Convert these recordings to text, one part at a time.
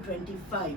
25।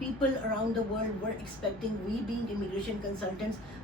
people around the world were expecting, we being immigration consultants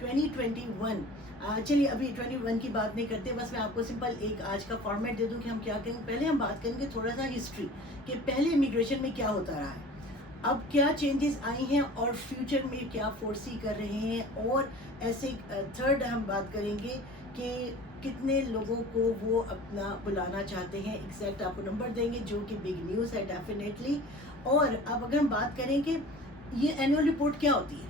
2021 چلیے ابھی 21 کی بات نہیں کرتے, بس میں آپ کو سمپل ایک آج کا فارمیٹ دے دوں کہ ہم کیا کریں. پہلے ہم بات کریں گے تھوڑا سا ہسٹری کہ پہلے امیگریشن میں کیا ہوتا رہا ہے, اب کیا چینجز آئی ہیں اور فیوچر میں کیا فورسی کر رہے ہیں, اور ایسے تھرڈ ہم بات کریں گے کہ کتنے لوگوں کو وہ اپنا بلانا چاہتے ہیں. ایگزیکٹ آپ کو نمبر دیں گے جو کہ بگ نیوز ہے ڈیفینیٹلی. اور اب اگر ہم بات کریں کہ یہ اینول رپورٹ کیا ہوتی ہے,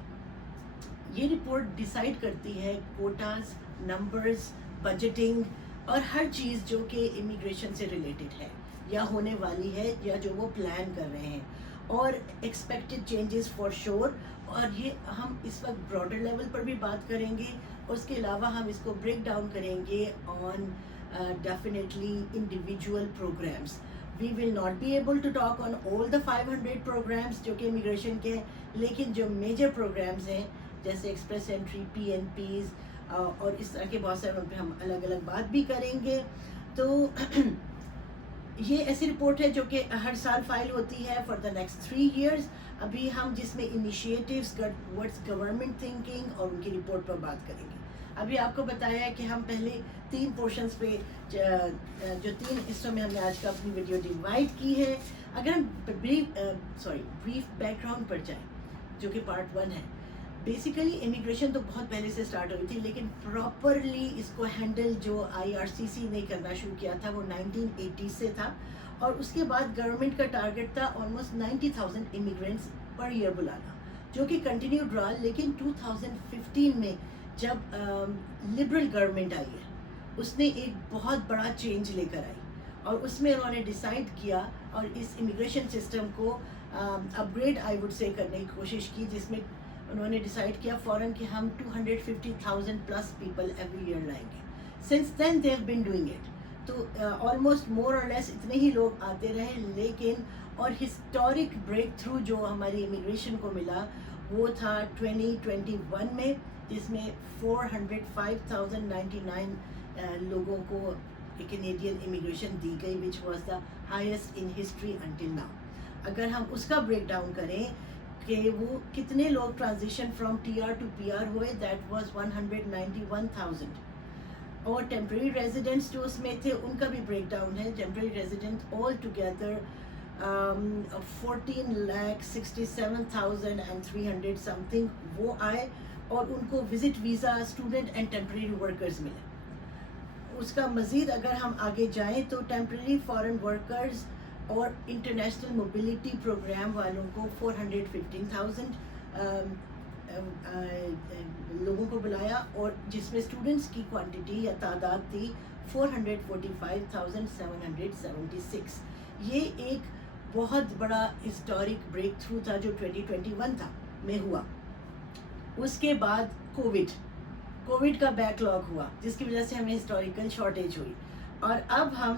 یہ رپورٹ ڈیسائیڈ کرتی ہے کوٹاز, نمبرز, بجٹنگ اور ہر چیز جو کہ امیگریشن سے ریلیٹڈ ہے یا ہونے والی ہے یا جو وہ پلان کر رہے ہیں, اور ایکسپیکٹڈ چینجز فار شور. اور یہ ہم اس وقت براڈر لیول پر بھی بات کریں گے, اور اس کے علاوہ ہم اس کو بریک ڈاؤن کریں گے on definitely individual programs. We will not be able to talk on all the 500 programs جو کہ امیگریشن کے ہیں, لیکن جو میجر پروگرامس ہیں جیسے ایکسپریس انٹری, پی این پیز اور اس طرح کے بہت سارے, ان پہ ہم الگ الگ بات بھی کریں گے. تو یہ ایسی رپورٹ ہے جو کہ ہر سال فائل ہوتی ہے فار دا نیکسٹ 3 ایئرس. ابھی ہم جس میں انیشیٹیوز ورڈس گورنمنٹ تھنکنگ اور ان کی رپورٹ پر بات کریں گے. ابھی آپ کو بتایا ہے کہ ہم پہلے 3 پورشنز پہ جو 3 حصوں میں ہم نے آج کا اپنی ویڈیو ڈیوائڈ کی ہے. اگر ہم بریف بیک گراؤنڈ پر جائیں جو کہ پارٹ 1 ہے, بیسیکلی امیگریشن تو بہت پہلے سے اسٹارٹ ہوئی تھی, لیکن پراپرلی اس کو ہینڈل جو IRCC نے کرنا شروع کیا تھا وہ 1980 سے تھا, اور اس کے بعد گورنمنٹ کا ٹارگٹ تھا آلموسٹ 90,000 امیگرینٹس پر ایئر بلانا, جو کہ کنٹینیوڈ رہا. لیکن 2015 میں جب لبرل گورنمنٹ آئی ہے, اس نے ایک بہت بڑا چینج لے کر آئی, اور اس میں انہوں نے ڈیسائیڈ کیا اور اس امیگریشن سسٹم کو اپ گریڈ آئی وڈ سے کرنے کی کوشش کی, جس میں انہوں نے ڈیسائیڈ کیا فوراً کہ ہم 250,000 پلس پیپل ایوری ایئر لائیں گے. Since then they have been doing it. تو آلموسٹ مور اور لیس اتنے ہی لوگ آتے رہے, لیکن اور ہسٹورک بریک تھرو جو ہماری امیگریشن کو ملا وہ تھا 2021 میں, جس میں 405,099 لوگوں کو کینیڈین امیگریشن دی گئی, which was the highest in history until now. اگر ہم اس کا بریک ڈاؤن کریں کہ وہ کتنے لوگ transition from TR to PR ہوئے, دیٹ واز 191,000. اور ٹیمپریری ریزیڈنٹس جو اس میں تھے ان کا بھی بریک ڈاؤن ہے. Temporary resident all together 14,67,300 some thing وہ آئے, اور ان کو visit visa, student and temporary workers ملے. اس کا مزید اگر ہم آگے جائیں تو ٹیمپریری فارن ورکرز اور انٹرنیشنل موبلٹی پروگرام والوں کو 415,000 لوگوں کو بلایا, اور جس میں اسٹوڈنٹس کی کوانٹٹی یا تعداد تھی 445,776. یہ ایک بہت بڑا ہسٹورک بریک تھرو تھا جو 2021 تھا میں ہوا. اس کے بعد کووڈ کا بیک لاگ ہوا, جس کی وجہ سے ہمیں ہسٹوریکل شارٹیج ہوئی, اور اب ہم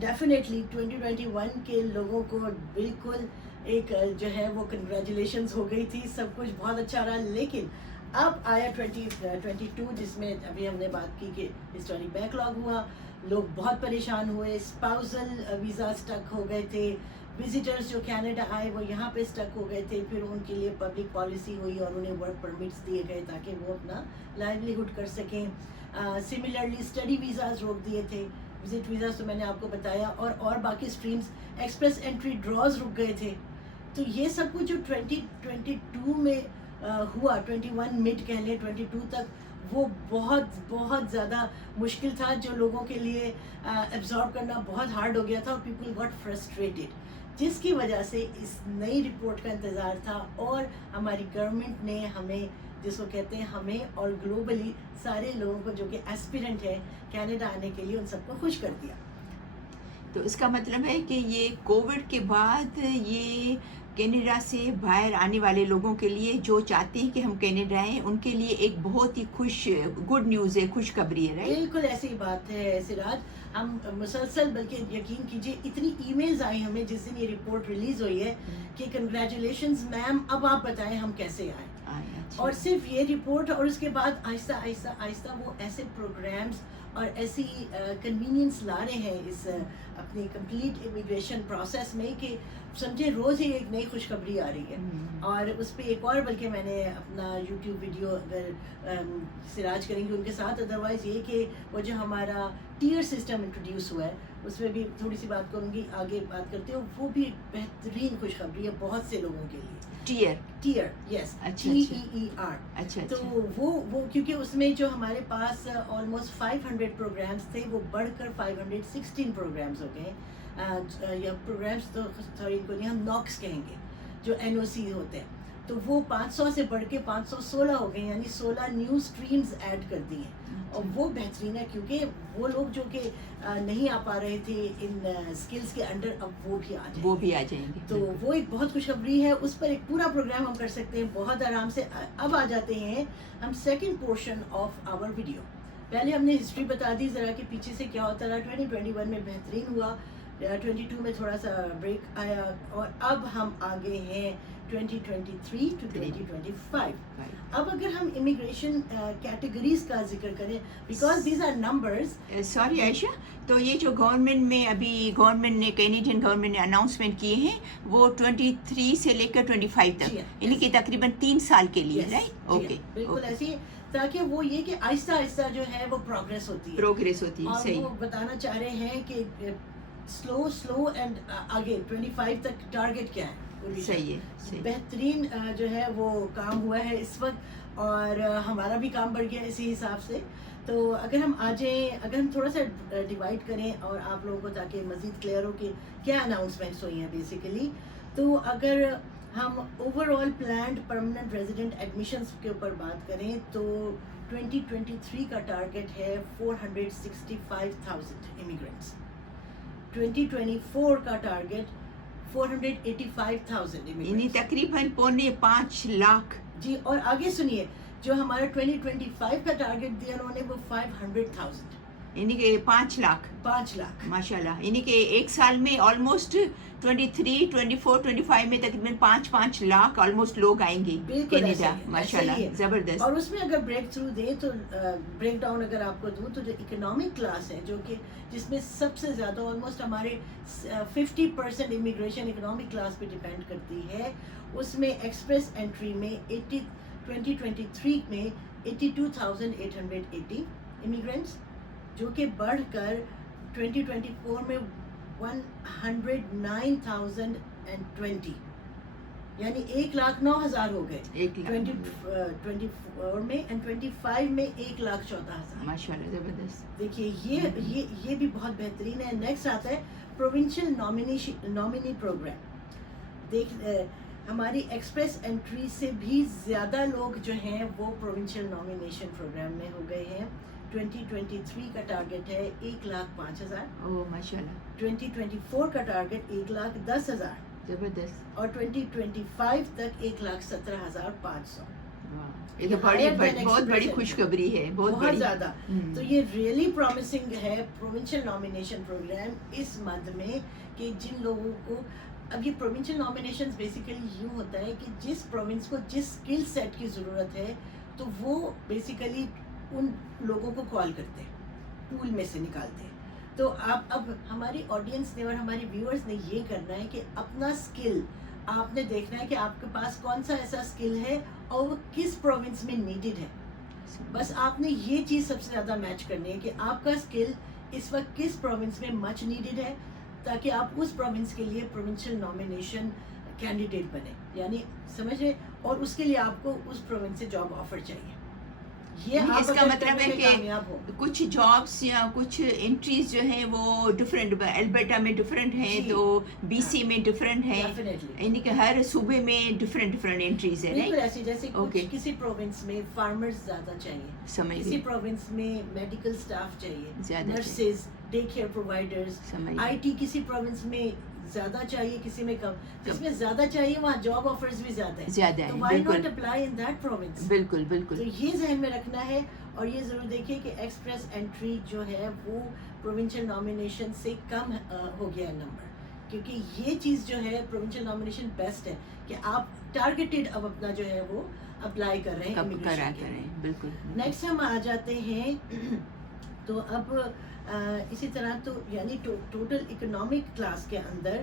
ڈیفینیٹلی 2021 کے لوگوں کو بالکل ایک جو ہے وہ کنگریچولیشنز ہو گئی تھی, سب کچھ بہت اچھا رہا. لیکن اب آیا 2022 جس میں ابھی ہم نے بات کی کہ ہسٹورک بیک لاگ ہوا, لوگ بہت پریشان ہوئے, اسپاؤزل ویزا اسٹک ہو گئے تھے, وزٹرز جو کینیڈا آئے وہ یہاں پہ اسٹک ہو گئے تھے, پھر ان کے لیے پبلک پالیسی ہوئی اور انہیں ورک پرمٹس دیے گئے تاکہ وہ اپنا لائیولیہڈ کر سکیں. سملرلی اسٹڈی ویزاز روک دیے تھے, وزٹ ویزاز تو میں نے آپ کو بتایا, اور باقی اسٹریمز, ایکسپریس انٹری ڈراز رک گئے تھے. تو یہ سب کچھ جو 2022 میں ہوا, 21 مڈ کہہ لیں 22 تک, وہ بہت بہت زیادہ مشکل تھا, جو لوگوں کے لیے ایبزارب کرنا بہت ہارڈ ہو گیا تھا, اور پیپل گاٹ فرسٹریٹڈ, جس کی وجہ سے اس نئی رپورٹ کا انتظار تھا. اور ہماری گورنمنٹ نے ہمیں, جس کو کہتے ہیں ہمیں اور گلوبلی سارے لوگوں کو جو کہ ایسپیرنٹ ہے کینیڈا آنے کے لیے, ان سب کو خوش کر دیا. تو اس کا مطلب ہے کہ یہ کووڈ کے بعد یہ کینیڈا سے باہر آنے والے لوگوں کے لیے جو چاہتے ہیں کہ ہم کینیڈا آئیں, ان کے لیے ایک بہت ہی گڈ نیوز ہے, خوشخبری ہے. بالکل ایسی بات ہے سراج. ہم مسلسل, بلکہ یقین کیجیے اتنی ای میلز آئی ہمیں جس دن یہ رپورٹ ریلیز ہوئی ہے کہ کنگریچولیشنز میم, اب آپ بتائیں ہم کیسے آئیں. اور صرف یہ رپورٹ, اور اس کے بعد آہستہ آہستہ وہ ایسے پروگرامز اور ایسی کنوینئنس لا رہے ہیں اس اپنی کمپلیٹ امیگریشن پروسیس میں کہ سمجھے روز ہی ایک نئی خوشخبری آ رہی ہے. اور اس پہ ایک اور بلکہ میں نے اپنا یوٹیوب ویڈیو اگر سراج کریں گے ان کے ساتھ, ادروائز یہ کہ وہ جو ہمارا ٹیئر سسٹم انٹروڈیوس ہوا ہے اس میں بھی تھوڑی سی بات کروں گی, آگے بات کرتے ہو. وہ بھی بہترین خوشخبری ہے بہت سے لوگوں کے لیے. ٹیئر یس, TEER. تو وہ کیونکہ اس میں جو ہمارے پاس آلموسٹ 500 پروگرامس تھے وہ بڑھ کر 516 پروگرامس ہو گئے. یا پروگرامس تو سوری ان کو نہیں, ہم ناکس کہیں گے جو NOC ہوتے ہیں. تو وہ 500 سے بڑھ کے 516 ہو گئے, یعنی 16 نیو اسٹریمز ایڈ کر دی ہیں. اور وہ بہترین ہے کیونکہ وہ لوگ جو کہ نہیں آ پا رہے تھے ان اسکلس کے انڈر, اب وہ بھی آ جائیں گے. تو وہ ایک بہت خوشخبری ہے, اس پر ایک پورا پروگرام ہم کر سکتے ہیں بہت آرام سے. اب آ جاتے ہیں ہم second portion of our video. پہلے ہم نے ہسٹری بتا دی ذرا کہ پیچھے سے کیا ہوتا رہا. 2021 میں بہترین ہوا, 22 میں تھوڑا سا بریک آیا, اور اب ہم آگے ہیں 2023 to 2025. اب اگر ہم امیگریشن کیٹیگریز کا ذکر کریں, because these are numbers. Sorry Ayesha, تو یہ جو گورنمنٹ میں ابھی گورنمنٹ نے کینیڈین گورنمنٹ نے اناؤنسمنٹ کیے ہیں وہ 23 سے لے کر 25 تک, یعنی کہ تقریباً 3 سال کے لیے, رائٹ؟ اوکے, بالکل ایسے ہی, تاکہ وہ یہ کہ آہستہ آہستہ جو ہے وہ پروگریس ہوتی ہے. اور وہ بتانا چاہ رہے ہیں کہ سلو اینڈ آگے 25 تک ٹارگیٹ کیا ہے. صحیح ہے, بہترین جو ہے وہ کام ہوا ہے اس وقت, اور ہمارا بھی کام بڑھ گیا اسی حساب سے. تو اگر ہم آ جائیں, اگر ہم تھوڑا سا ڈیوائڈ کریں اور آپ لوگوں کو تاکہ مزید کلیئر ہو کہ کیا اناؤنسمنٹس ہوئی ہیں بیسیکلی, تو اگر ہم over all planned permanent resident admissions کے اوپر بات کریں تو 2023 کا ٹارگیٹ ہے 465,000 امیگرینٹس. 2024 کا ٹارگیٹ 485,000 یعنی تقریباً 4.5 لاکھ. جی, اور آگے سنیے, جو ہمارا 2025 کا ٹارگیٹ دیا انہوں نے وہ 500,000, یعنی کہ 5 لاکھ. ماشاء اللہ, یعنی کہ ایک سال میں آلموسٹ 23, 24, 25 میں تقریباً 5 لاکھ آلموسٹ لوگ آئیں گے کینیڈا. ماشاء اللہ, زبردست. اور اس میں اگر بریک تھرو دیں تو بریک ڈاؤن اگر آپ کو دوں تو جو اکنامک کلاس ہے, جو کہ جس میں سب سے زیادہ آلموسٹ ہمارے 50% امیگریشن اکنامک کلاس پہ ڈیپینڈ کرتی ہے, اس میں ایکسپریس انٹری میں 2023 میں 82,880 امیگرینٹس, جو کہ بڑھ کر 2024 میں 109,020, یعنی 109,000 ہو گئے 2024 میں, اینڈ 25 میں 114,000. ماشاء اللہ, زبردست. دیکھیے یہ بھی بہت بہترین ہے. نیکسٹ آتا ہے پروونشل نامینی پروگرام. ہماری ایکسپریس انٹری سے بھی زیادہ لوگ جو ہیں وہ پروونشل نامینیشن پروگرام میں ہو گئے ہیں. 2023 کا ٹارگیٹ ہے 105,000. ماشاء اللہ. 2024 کا ٹارگیٹ 110,000. زبردست. اور 2025 تک 117,500. یہ تو بہت بڑی خوشخبری ہے, بہت زیادہ. تو یہ ریئلی پرومسنگ ہے پروونشل نامینیشن پروگرام اس مد میں, کہ جن لوگوں کو اب یہ پروونشل نامینیشنز بیسیکلی یوں ہوتا ہے کہ جس پروونس کو جس اسکل سیٹ کی ضرورت ہے تو وہ بیسیکلی ان لوگوں کو کال کرتے ہیں, پول میں سے نکالتے ہیں. تو اب ہماری آڈینس نے اور ہمارے ویورز نے یہ کرنا ہے کہ اپنا اسکل آپ نے دیکھنا ہے کہ آپ کے پاس کون سا ایسا اسکل ہے اور وہ کس پروونس میں نیڈڈ ہے. بس آپ نے یہ چیز سب سے زیادہ میچ کرنی ہے کہ آپ کا اسکل اس وقت کس پروونس میں مچ نیڈڈ ہے, تاکہ آپ اس پروونس کے لیے پروونشل نامینیشن کینڈیڈیٹ بنے, یعنی سمجھے, اور اس کے لیے آپ کو اس پروونس سے جاب آفر چاہیے. اس کا مطلب ہے کہ کچھ جابس یا کچھ انٹریز جو ہیں وہ ڈفرینٹ, البرٹا میں ڈفرینٹ ہیں, تو BC میں ڈفرینٹ ہیں, یعنی کہ ہر صوبے میں ڈفرینٹ انٹریز ہیں. بالکل ایسے جیسے کسی پروونس میں فارمرز زیادہ چاہیے, کسی پروونس میں میڈیکل سٹاف چاہیے, nurses, day care providers, IT کسی پروونس میں زیادہ چاہیے, کسی میں کم. جس میں زیادہ چاہیے وہاں جاب آفرز بھی زیادہ ہیں, تو why not apply in that province. بالکل. تو یہ ذہن میں رکھنا ہے, اور یہ ضرور دیکھیے کہ ایکسپریس انٹری جو ہے وہ پروونشل نامینیشن سے کم ہو گیا نمبر, کیونکہ یہ چیز جو ہے پروونشل نامینیشن بیسٹ ہے کہ آپ ٹارگیٹڈ اب اپنا جو ہے وہ اپلائی کر رہے ہیں. بالکل. نیکسٹ ہم آ جاتے ہیں تو اب اسی طرح تو یعنی ٹوٹل اکنامک کلاس کے اندر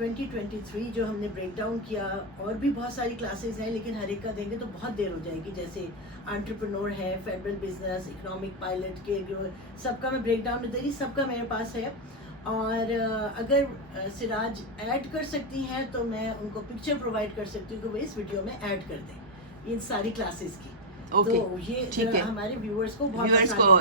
2023 جو ہم نے بریک ڈاؤن کیا، اور بھی بہت ساری کلاسز ہیں لیکن ہر ایک کا دیں گے تو بہت دیر ہو جائے گی. جیسے انٹرپرنور ہے، فیڈرل بزنس، اکنامک پائلٹ کے جو سب کا میں بریک ڈاؤن نہیں دے رہی، سب کا میرے پاس ہے. اور اگر سراج ایڈ کر سکتی ہیں تو میں ان کو پکچر پرووائڈ کر سکتی ہوں کہ وہ اس ویڈیو میں ایڈ کر دیں ان ساری کلاسز کی. تو یہ ہمارے ویورز کو بہت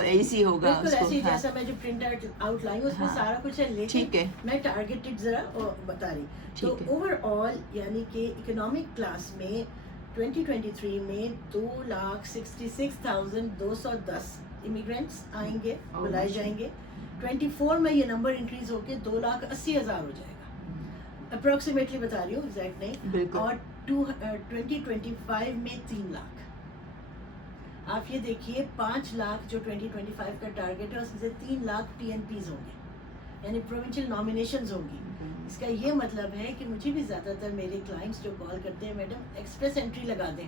ایزی ہوگا. بالکل ایسے ہی جیسا میں جو پرنٹ آؤٹ لائی ہوں اس میں سارا کچھ ہے، لیکن میں ٹارگیٹڈ ذرا بتا رہی. تو اوور آل یعنی کہ اکنامک کلاس میں 2023 میں 2,66,210 امیگرینٹس آئیں گے، بلائے جائیں گے. 24 میں یہ نمبر انکریز ہو کے 2,80,000 ہو جائے گا، اپروکسیمیٹلی بتا رہی ہوں، ایگزیکٹ نہیں. اور 2025 میں 3 لاکھ. آپ یہ دیکھیے 5 لاکھ جو 2025 کا ٹارگیٹ ہے اس میں سے 3 لاکھ پی این پیز ہوں گے، یعنی پروونشل نامینیشنز ہوں گی. اس کا یہ مطلب ہے کہ مجھے بھی زیادہ تر میرے کلائنٹس جو کال کرتے ہیں میڈم ایکسپریس انٹری لگا دیں،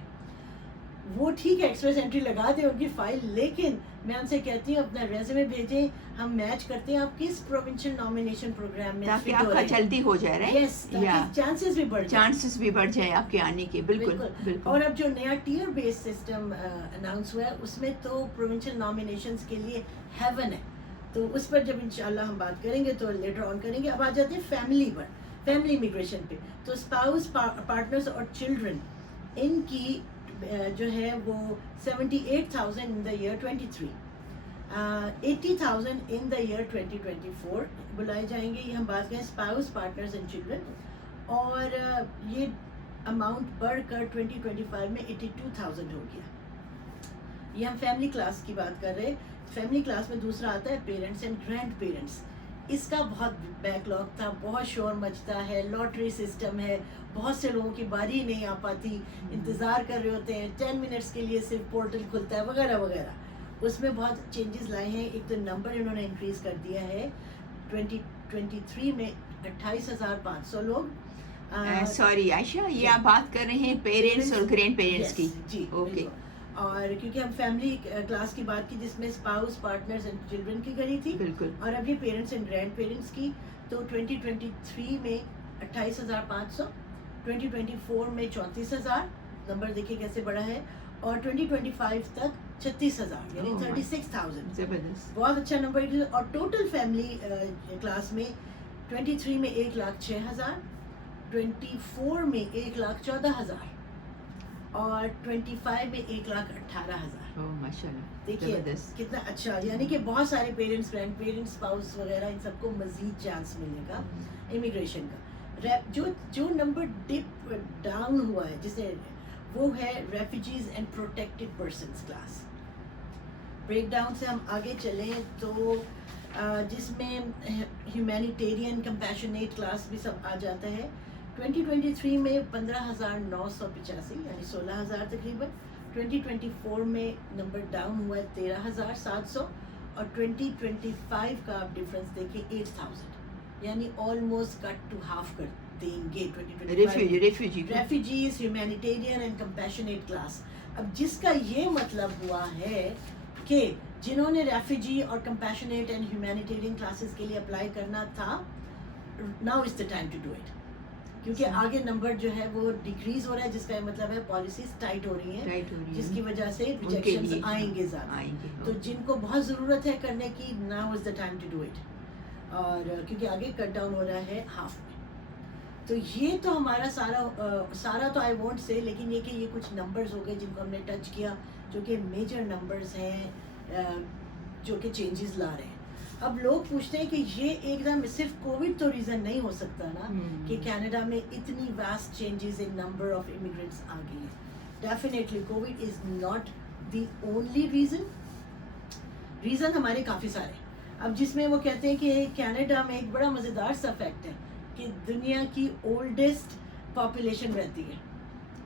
وہ ٹھیک ہے ایکسپریس انٹری لگا دیں ان کی فائل، لیکن میں ان سے کہتی ہوں اپنا ریزیومے بھیجیں، ہم میچ کرتے ہیں آپ کس پروونشل نامینیشن پروگرام میں تاکہ آپ کا جلدی ہو جائے. رائٹ، چانسز بھی بڑھ جائے آپ کے آنے کے. بالکل. اور اب جو نیا ٹیئر بیس سسٹم اناؤنس ہوا ہے اس میں تو پروونشل نامینیشنز کے لیے ہیون ہے، تو اس پر جب انشاءاللہ ہم بات کریں گے تو لیٹر آن کریں گے. اب آ جاتے ہیں فیملی پر، فیملی امیگریشن پہ. تو اسپاؤس، پارٹنرز اور چلڈرن ان کی جو ہے وہ 78,000 ان دا ایئر 23، 80,000 ان دا ایئر 2024 بلائے جائیں گے. یہ ہم بات کریں اسپاؤس، پارٹنرز اینڈ چلڈرن، اور یہ اماؤنٹ بڑھ کر 2025 میں 82,000 ہو گیا. یہ ہم فیملی کلاس کی بات کر رہے. فیملی کلاس میں دوسرا آتا ہے پیرنٹس اینڈ گرینڈ پیرنٹس. اس کا بہت بیک لاگ تھا، بہت شور مچتا ہے، لاٹری سسٹم ہے، بہت سے لوگوں کی باری نہیں آ پاتی، انتظار کر رہے ہوتے ہیں، 10 منٹس کے لیے صرف پورٹل کھلتا ہے وغیرہ وغیرہ. اس میں بہت چینجز لائے ہیں. ایک تو نمبر انہوں نے انکریز کر دیا ہے 2023 میں 28,500 لوگ. سوری عائشہ، یہ آپ بات کر رہے ہیں پیرنٹس اور گرینڈ پیرنٹس کی. جی اوکے. اور کیونکہ ہم فیملی کلاس کی بات کی جس میں اسپاؤس، پارٹنرز اینڈ چلڈرن کی کری تھی، بالکل، اور اب یہ پیرنٹس اینڈ گرینڈ پیرنٹس کی. تو 2023 میں 28,500، 2024 میں 34,000، نمبر دیکھیے کیسے بڑا ہے. اور 2025 تک 36,000 یعنی 36,000. زبردست، بہت اچھا نمبر. اور ٹوٹل فیملی کلاس میں 23 میں 1,06,000، 24 میں 1,14,000 اور 25 میں 1,18,000. ماشاء اللہ. دیکھیے کتنا اچھا، یعنی کہ بہت سارے پیرنٹس، گرینڈ پیرنٹس، اسپاؤس وغیرہ ان سب کو مزید چانس ملنے کا امیگریشن کا. جو نمبر ڈپ ڈاؤن ہوا ہے جسے وہ ہے refugees and protected persons class. Break down سے ہم آگے چلیں تو جس میں ہیومینیٹیرین کمپیشنیٹ کلاس بھی سب آ جاتا ہے. 2023 میں 15,985 یعنی 16,000 تقریباً. 2024 میں نمبر ڈاؤن ہوا ہے 13,700 اور 2025 کا آپ ڈفرینس دیکھیں 8,000 یعنی آلموسٹ کٹ ٹو ہاف کر دیں گے 2025 refugees, humanitarian and compassionate class. اب جس کا یہ مطلب ہوا ہے کہ جنہوں نے ریفیوجی اور کمپیشنیٹ اینڈ ہیومینیٹیرین کلاسز کے لیے اپلائی کرنا تھا، now is the time to do it, کیونکہ آگے نمبر جو ہے وہ ڈیکریز ہو رہا ہے، جس کا مطلب ہے پالیسیز ٹائٹ ہو رہی ہیں، جس کی وجہ سے ریجیکشنز آئیں گے زیادہ. تو جن کو بہت ضرورت ہے کرنے کی، now is the time to do it. اور کیونکہ آگے کٹ ڈاؤن ہو رہا ہے ہاف میں. تو یہ تو ہمارا سارا تو آئی وونٹ سے، لیکن یہ کہ یہ کچھ نمبرز ہو گئے جن کو ہم نے ٹچ کیا، جو کہ میجر نمبرز ہیں جو کہ چینجز لا رہے ہیں. اب لوگ پوچھتے ہیں کہ یہ ایک دم صرف کووڈ تو ریزن نہیں ہو سکتا نا کہ کینیڈا میں اتنی vast changes in number of immigrants آ گئی ہیں. Definitely covid is not the only reason ہمارے کافی سارے. اب جس میں وہ کہتے ہیں کہ کینیڈا میں ایک بڑا مزیدار سا فیکٹ ہے کہ دنیا کی اولڈسٹ پاپولیشن رہتی ہے.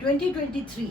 2023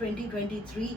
2023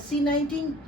C-19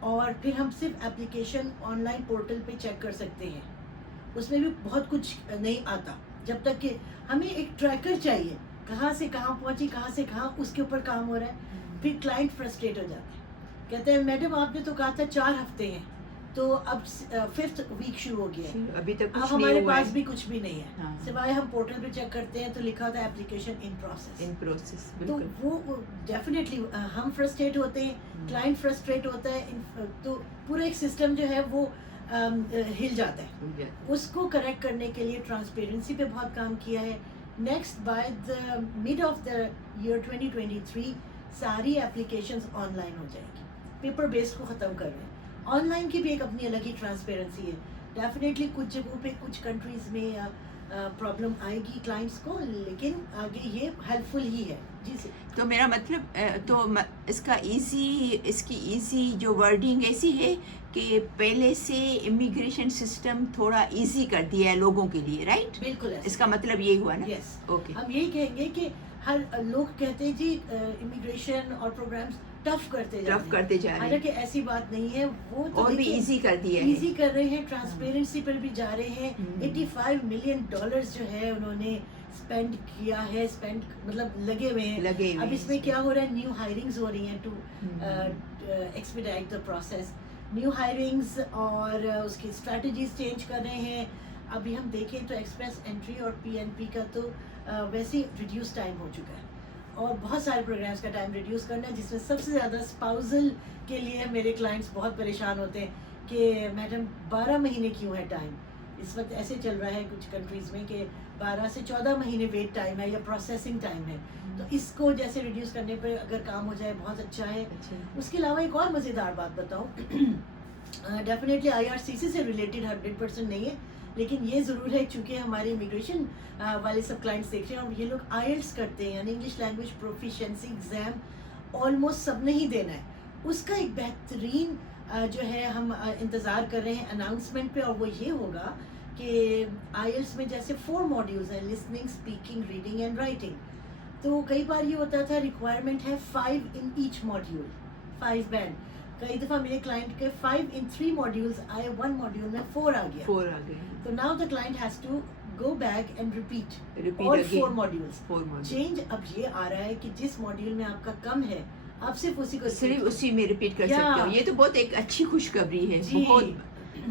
اور پھر ہم صرف اپلیکیشن آن لائن پورٹل پہ چیک کر سکتے ہیں. اس میں بھی بہت کچھ نہیں آتا جب تک کہ ہمیں ایک ٹریکر چاہیے, کہاں سے کہاں پہنچی, کہاں سے کہاں, اس کے اوپر کام ہو رہا ہے. پھر کلائنٹ فرسٹریٹ ہو جاتے ہیں, کہتے ہیں میڈم آپ نے تو کہا تھا 4 ہفتے ہیں, تو اب 5th ویک شروع ہو گیا ہے, ابھی تک اب کچھ ہمارے نہیں ہوا پاس ہے. بھی کچھ بھی نہیں ہے, سوائے ہم پورٹل پہ چیک کرتے ہیں تو لکھا ہوتا ہے اپلیکیشن ان پروسیس. تو وہ ڈیفینیٹلی ہم فرسٹریٹ ہوتے ہیں, کلائنٹ فرسٹریٹ ہوتا ہے, تو پورا ایک سسٹم جو ہے وہ ہل جاتا ہے. اس کو کریکٹ کرنے کے لیے ٹرانسپیرنسی پہ بہت کام کیا ہے. Next by the mid of the year 2023 ساری اپلیکیشنز آن لائن ہو جائیں گی, پیپر بیس کو ختم کر رہے ہیں. آن لائن کی بھی ایک اپنی الگ ہی ٹرانسپیرنسی ہے. ڈیفینیٹلی کچھ جگہوں پہ کچھ کنٹریز میں پرابلم آئے گی کلائنٹس کو, لیکن آگے یہ ہیلپ فل ہی ہے. جی سر. تو میرا مطلب تو اس کی ایزی جو ورڈنگ ایسی ہے کہ پہلے سے امیگریشن سسٹم تھوڑا ایزی کر دیا ہے لوگوں کے لیے, رائٹ؟ بالکل اس کا مطلب یہی ہوا نا. یس, اوکے. ہم یہی کہیں گے کہ ہر لوگ کہتے ہیں جی امیگریشن اور پروگرامز ٹف کرتے جا رہے ہیں, حالانکہ ایسی بات نہیں ہے. وہ تو اور بھی ایزی کر دیا ہے, ایزی کر رہے ہیں, ٹرانسپیرنسی پر بھی جا رہے ہیں. $85 ملین جو ہے انہوں نے اسپینڈ کیا ہے, اسپینڈ مطلب لگے ہوئے ہیں. اب اس میں کیا ہو رہا ہے, نیو ہائرنگز ہو رہی ہیں to expedite the process, new hirings اور اس کی اسٹریٹجیز چینج کر رہے ہیں. ابھی ہم دیکھیں تو ایکسپریس انٹری اور PNP کا تو ویسے ہی ریڈیوس ٹائم ہو چکا ہے, اور بہت سارے پروگرامس کا ٹائم ریڈیوس کرنا ہے, جس میں سب سے زیادہ اسپاؤزل کے لیے میرے کلائنٹس بہت پریشان ہوتے ہیں کہ میڈم 12 مہینے کیوں ہے ٹائم. اس وقت ایسے چل رہا ہے کچھ کنٹریز میں کہ 12 سے 14 مہینے ویٹ ٹائم ہے یا پروسیسنگ ٹائم ہے. تو اس کو جیسے ریڈیوس کرنے پہ اگر کام ہو جائے بہت اچھا ہے. اس کے علاوہ ایک اور مزیدار بات بتاؤں, ڈیفینیٹلی IRCC سے ریلیٹڈ 100% نہیں ہے, لیکن یہ ضرور ہے چونکہ ہمارے امیگریشن والے سب کلائنٹس دیکھ رہے ہیں اور یہ لوگ IELTS کرتے ہیں, یعنی English language proficiency exam almost سب نے ہی دینا ہے. اس کا ایک بہترین جو ہے ہم انتظار کر رہے ہیں اناؤنسمنٹ پہ, اور وہ یہ ہوگا کہ IELTS میں جیسے 4 ماڈیولز ہیں, listening, speaking, reading and writing. تو کئی بار یہ ہوتا تھا ریکوائرمنٹ ہے 5 in each module, 5 بینڈ. کئی دفعہ میرے کلائنٹ کے 5 in 3 modules آئے, 1 module میں 4 آ گیا. تو now the client has to go back and repeat all 4 modules. Change اب یہ آ رہا ہے کہ جس ماڈیول میں آپ کا کم ہے آپ صرف اسی میں ریپیٹ کر سکتے ہو. یہ تو بہت ایک اچھی خوشخبری ہے,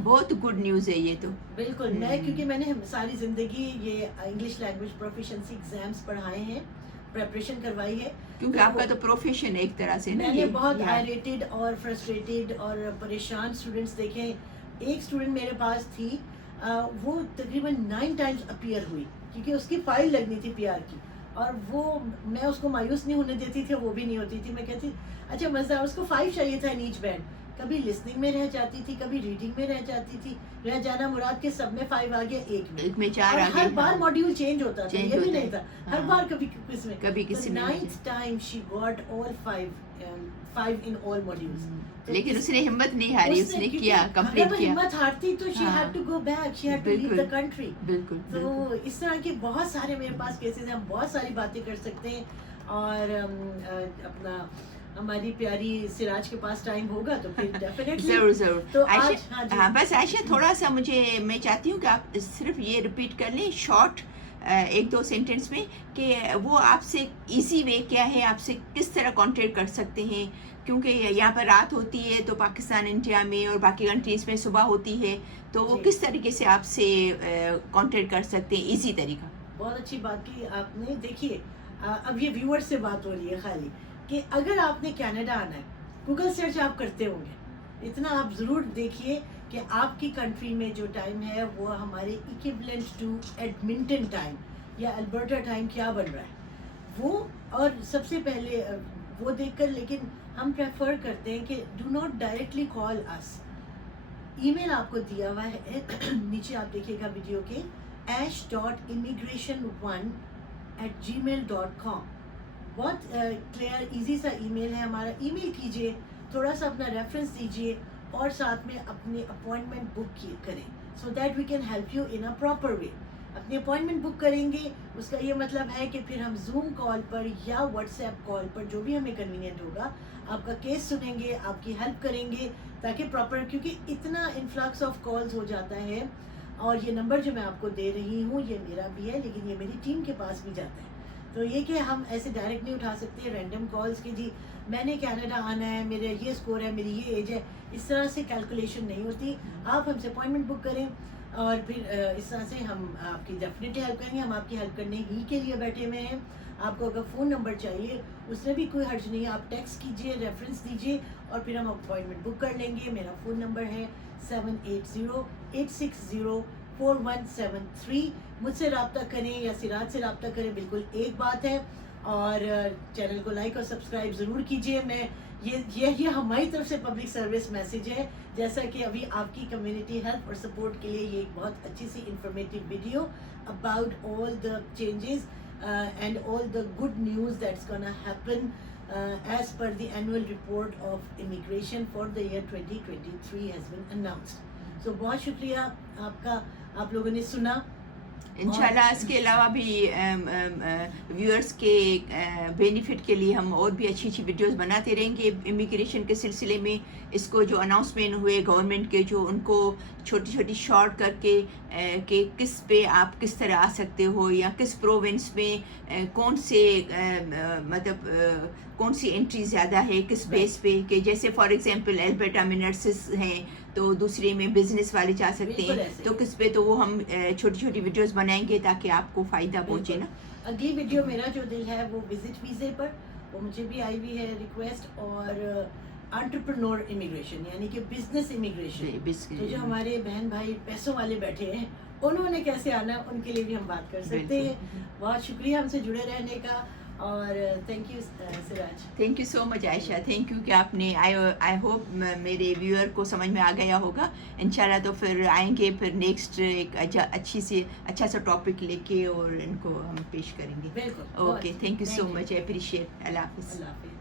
بہت گڈ نیوز ہے یہ تو. بالکل. میں کیونکہ میں نے ساری زندگی یہ انگلش لینگویج پروفیشنسی ایگزامس پڑھائے ہیں, پریپریشن کروائی ہے, کیونکہ آپ کا تو پروفیشن ہے ایک طرح سے. میں نے بہت آئریٹڈ اور فرسٹریٹڈ اور پریشان اسٹوڈنٹس دیکھے. ایک اسٹوڈنٹ میرے پاس تھی, وہ تقریباً 9 times اپیئر ہوئی کیونکہ اس کی فائل لگنی تھی PR کی, اور وہ میں اس کو مایوس نہیں ہونے دیتی تھی, وہ بھی نہیں ہوتی تھی. میں کہتی اچھا مزہ, اس کو 5 چاہیے تھا ان ایچ بینڈ. کبھی لسننگ میں رہ جاتی تھی, کبھی ریڈنگ میں رہ جاتی تھی, رہ جانا مراد کے سب میں 5 آ گیا, ایک میں 4 آ گیا. ہر بار ماڈیول چینج ہوتا تھا, یہ بھی نہیں تھا ہر بار, کبھی کسی میں. 9th time she got all 5 in all modules. لیکن اس نے ہمت نہیں ہاری, اس نے کیا, کمپلیٹ کیا. ہمت ہارتی تو she had to go back, she had to leave the country. بالکل. تو اس طرح کے بہت سارے میرے پاس کیسز ہیں, ہم بہت ساری باتیں کر سکتے ہیں. اور اپنا ہماری پیاری سراج کے پاس ٹائم ہوگا تو پھر ڈیفینیٹلی ضرور. تو ہاں بس عائشہ تھوڑا سا میں چاہتی ہوں کہ آپ صرف یہ ریپیٹ کر لیں شارٹ 1-2 سینٹینس میں کہ وہ آپ سے ایزی وے کیا ہے, آپ سے کس طرح کانٹیکٹ کر سکتے ہیں, کیونکہ یہاں پر رات ہوتی ہے تو پاکستان انڈیا میں اور باقی کنٹریز میں صبح ہوتی ہے, تو وہ کس طریقے سے آپ سے کانٹیکٹ کر سکتے ہیں ایزی طریقہ. بہت اچھی بات کی آپ نے. دیکھیے اب یہ ویور سے بات ہو رہی ہے خالی کہ اگر آپ نے کینیڈا آنا ہے, گوگل سرچ آپ کرتے ہوں گے, اتنا آپ ضرور دیکھیے کہ آپ کی کنٹری میں جو ٹائم ہے وہ ہمارے ایکویولنٹ ٹو ایڈمنٹن ٹائم یا البرٹا ٹائم کیا بن رہا ہے وہ, اور سب سے پہلے وہ دیکھ کر. لیکن ہم پریفر کرتے ہیں کہ ڈو ناٹ ڈائریکٹلی کال اس. ای میل آپ کو دیا ہوا ہے, نیچے آپ دیکھیے گا ویڈیو کے, ash.immigration1@gmail.com. بہت کلیئر ایزی سا ای میل ہے ہمارا. ای میل کیجیے, تھوڑا سا اپنا ریفرنس دیجیے اور ساتھ میں اپنی اپوائنٹمنٹ بک کریں, so that we can help you in a proper way. اپنی اپوائنٹمنٹ بک کریں گے. اس کا یہ مطلب ہے کہ پھر ہم زوم کال پر یا واٹس ایپ کال پر جو بھی ہمیں کنوینئنٹ ہوگا آپ کا کیس سنیں گے, آپ کی ہیلپ کریں گے تاکہ پراپر, کیونکہ اتنا انفلکس آف کالز ہو جاتا ہے. اور یہ نمبر جو میں آپ کو دے رہی ہوں یہ میرا بھی ہے لیکن یہ میری ٹیم کے پاس بھی جاتا ہے. تو یہ کہ ہم ایسے ڈائریکٹ نہیں اٹھا سکتے رینڈم کالز کی, جی میں نے کینیڈا آنا ہے, میرا یہ اسکور ہے, میری یہ ایج ہے, اس طرح سے کیلکولیشن نہیں ہوتی. آپ ہم سے اپوائنٹمنٹ بک کریں اور پھر اس طرح سے ہم آپ کی ڈیفینیٹلی ہیلپ کریں گے. ہم آپ کی ہیلپ کرنے ہی کے لیے بیٹھے ہوئے ہیں. آپ کو اگر فون نمبر چاہیے اس میں بھی کوئی حرج نہیں ہے, آپ ٹیکسٹ کیجئے, ریفرنس دیجئے اور پھر ہم اپوائنٹمنٹ بک کر لیں گے. میرا فون نمبر ہے 7808604173. مجھ سے رابطہ کریں یا سراج سے رابطہ کریں, بالکل ایک بات ہے. اور چینل کو لائک اور سبسکرائب ضرور کیجئے. میں یہ ہماری طرف سے پبلک سروس میسیج ہے, جیسا کہ ابھی آپ کی کمیونٹی ہیلپ اور سپورٹ کے لیے یہ ایک بہت اچھی سی informative video about all the changes and all the good news that's gonna happen as per the annual report of immigration for the year 2023 has been announced. So بہت شکریہ آپ کا, آپ لوگوں نے سنا. انشاءاللہ اس کے علاوہ بھی ویورز کے بینیفٹ کے لیے ہم اور بھی اچھی اچھی ویڈیوز بناتے رہیں گے امیگریشن کے سلسلے میں. اس کو جو اناؤنسمنٹ ہوئے گورنمنٹ کے, جو ان کو چھوٹی چھوٹی شارٹ کر کے کہ کس پہ آپ کس طرح آ سکتے ہو یا کس پروونس میں کون سے مطلب کون سی انٹری زیادہ ہے کس بیس پہ, کہ جیسے فار ایگزامپل البرٹا میں نرسز ہیں تو دوسرے میں بزنس والے جا سکتے ہیں, تو کس پہ, تو وہ ہم چھوٹی چھوٹی ویڈیوز بنائیں گے تاکہ آپ کو فائدہ پہنچے نا. اگلی ویڈیو میرا جو دل ہے وہ وزٹ ویزے پر, وہ مجھے بھی آئی ہوئی ہے ریکویسٹ, اور انٹرپرنور امیگریشن یعنی کہ بزنس امیگریشن. تو جو ہمارے بہن بھائی پیسوں والے بیٹھے ہیں انہوں نے کیسے آنا ہے, ان کے لیے بھی ہم بات کر سکتے ہیں. بہت شکریہ ہم سے جڑے رہنے کا, اور thank you Siraj. Thank you so much Ayesha, thank you کہ آپ نے, آئی ہوپ میرے ویور کو سمجھ میں آ گیا ہوگا. انشاءاللہ تو پھر آئیں گے پھر نیکسٹ ایک اچھا سا ٹاپک لے کے اور ان کو ہم پیش کریں گے. بالکل. Okay, thank you so much, appreciate. اللہ حافظ. اللہ حافظ.